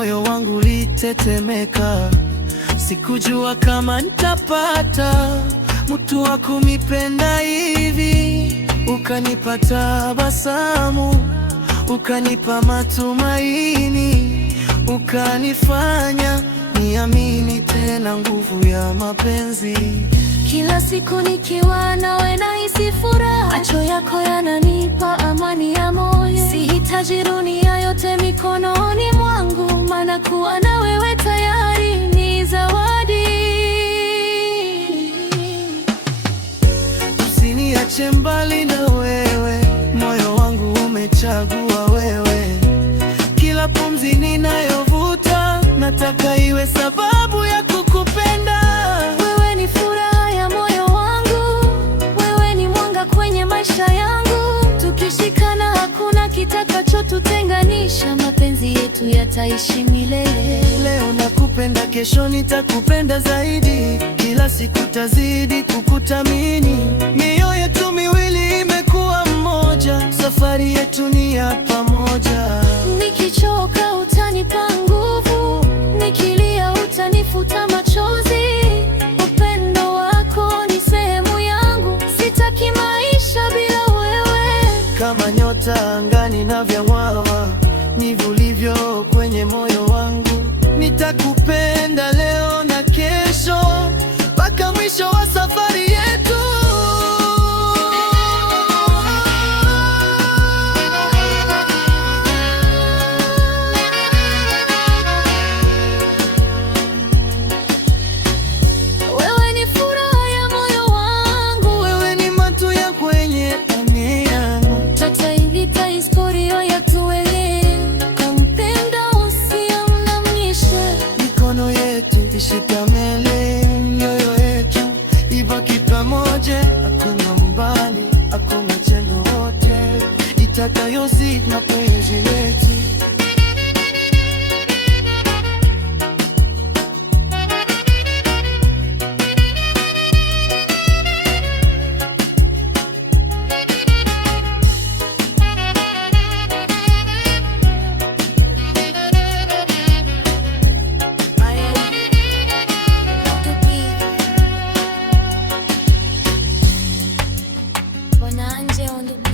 moyo wangu ulitetemeka. Sikujua kama nitapata mtu wa kunipenda hivi. Ukanipa tabasamu, ukanipa matumaini, ukanifanya niamini tena nguvu ya mapenzi. Kila siku nikiwa nawe nahisi furaha, macho yako yananipa amani ya moyo. Sihitaji dunia yote mikononi mwangu, maana kuwa na wewe tayari ni zawadi. Usiniache mbali na wewe, moyo wangu umechagua wewe. Kila pumzi ninayovuta nataka iwe sababu ya kukupenda. Wewe ni furaha ya moyo wangu, wewe ni mwanga kwenye maisha yangu. Tukishikana hakuna kitakachotutenganisha, mapenzi yetu yataishi milele. Leo nakupenda, kesho nitakupenda zaidi, kila siku tazidi kukuthamini. Mioyo yetu miwili imekuwa mmoja, safari yetu ni ya pamoja. Nikichoka utanipa nguvu, nikilia utanifuta machozi. Upendo wako ni sehemu yangu, sitaki maisha bila wewe. Kama nyota angani na vyang'aa, ndivyo ulivyo kwenye moyo wangu. Nitakupenda leo na kesho, mpaka mwisho wa safari yetu. Wewe ni furaha ya moyo wangu, Wewe ni matuya kwenye ania. tutaandika historia yetu wenyewe. Kampenda usiamnamishe, Mikono yetu ishikamane, mioyo yetu ibaki pamoja. Hakuna mbali, hakuna tendo wote itakayozidi mapenzi yetu. Wananje on the